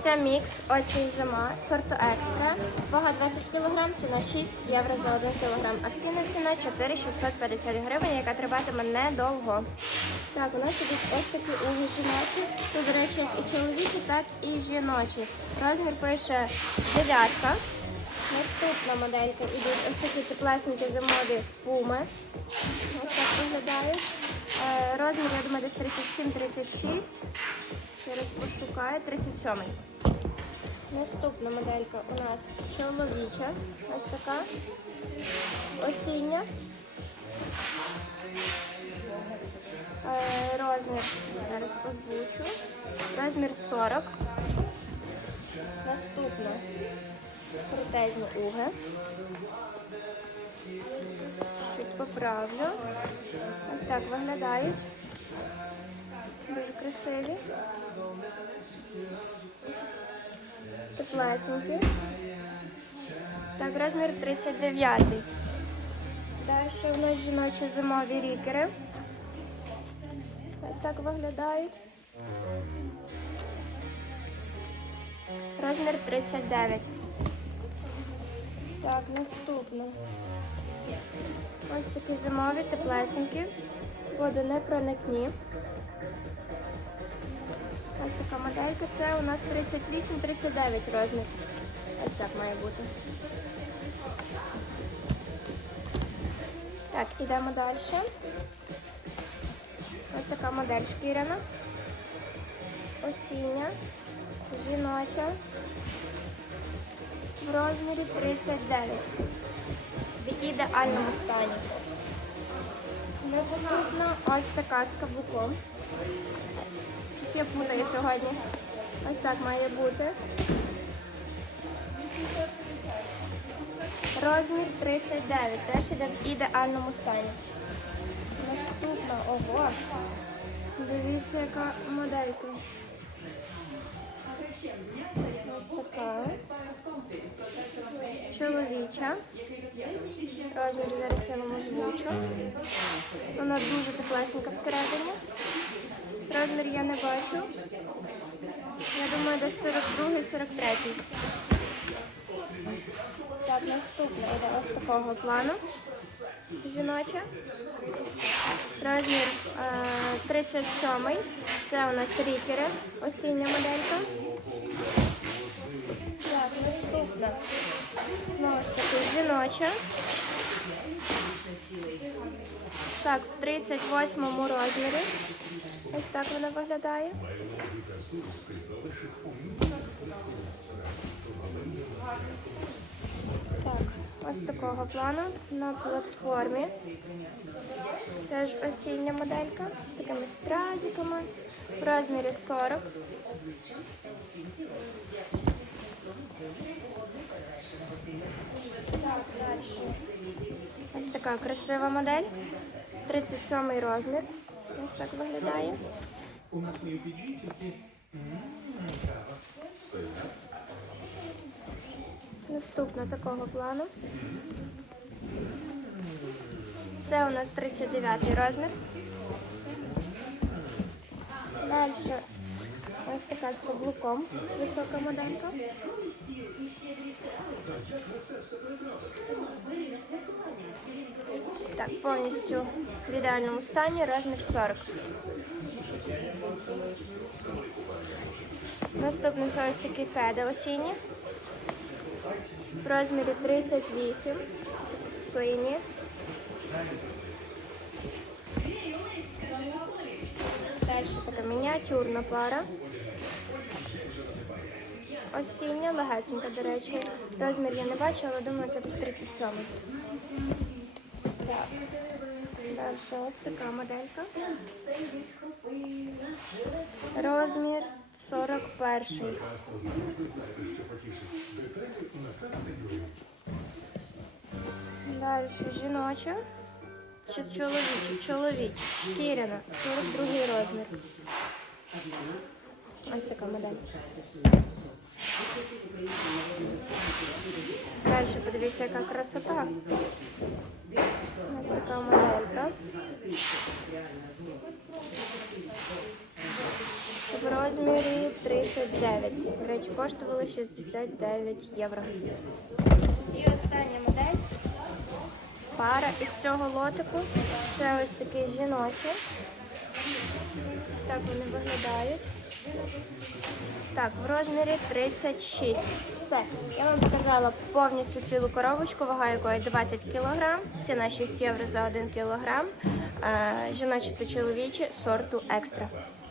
Взуття мікс, осінь зима, сорту екстра. Вага 20 кг, ціна 6 євро за 1 кг. Акційна ціна 4650 гривень, яка триватиме недовго. Так, у нас ідуть ось такі уги жіночі. Тут, до речі, як і чоловічі, так і жіночі. Розмір пише дев'ятка. Наступна моделька ідуть ось такі теплесенькі зимові пуми. Ось так виглядають. Е, Розмір, я думаю, десь 37-36. Зараз пошукаю 37. Наступна моделька у нас чоловіча. Ось така. Осіння. Е, Розмір зараз озвучу. Розмір 40. Наступна крутезні уги. Чуть поправлю. Ось так виглядають. Дуже красиві. Теплесенькі. Так, розмір 39. Далі у нас жіночі зимові рікери. Ось так виглядають. Розмір 39. Так, наступно. Ось такі зимові, теплесенькі. Воду не проникні. Ось така моделька. Це у нас 38-39 розмір. Ось так має бути. Так, ідемо далі. Ось така модель шкіряна. Осіння, жіноча. В розмірі 39. В ідеальному стані. Наступна ось така з каблуком. Щось я путаю сьогодні. Ось так має бути. Розмір 39. Теж іде в ідеальному стані. Наступна, ого. Дивіться, яка моделька. Ось така. Чоловіча. Розмір зараз я вам озвучу. Вона дуже теплесенька всередині. Розмір я не бачу. Я думаю, десь 42-43. Так, наступна йде ось такого плану. Жіноча. Розмір е, 37. Це у нас рікери. Осіння моделька. Так, наступна. Знову ж таки, жіноча. Так, в 38 розмірі. Ось так вона виглядає. Так, ось такого плану на платформі. Теж осіння моделька з такими стразиками в розмірі 40. Так, далі. Ось така красива модель. 37 розмір. Ось так виглядає. У нас не UPG, тільки Наступна такого плану. Це у нас 39 розмір. Далі ось така з каблуком. Висока моделька. Так, повністю в ідеальному стані, розмір 40. Наступний це ось такі кеди осінні. В розмірі 38. Сині. Далі така мініатюрна пара. Осіння, легесенька, до речі. Розмір я не бачу, але думаю, це десь 37. Так. Далі ось така моделька. Розмір 41. Далі жіноча. Чи чоловічий? Чоловік. Шкіряна. 42 розмір. Ось така модель. Далі подивіться, яка красота. Нас така моделька. В розмірі 39. До речі, коштували 69 євро. І остання модель. Пара із цього лотику. Це ось такі жіночі. Ось так вони виглядають. Так, в розмірі 36. Все. Я вам показала повністю цілу коробочку, вага якої 20 кг. Ціна 6 євро за 1 кг. Е, Жіночі та чоловічі сорту екстра.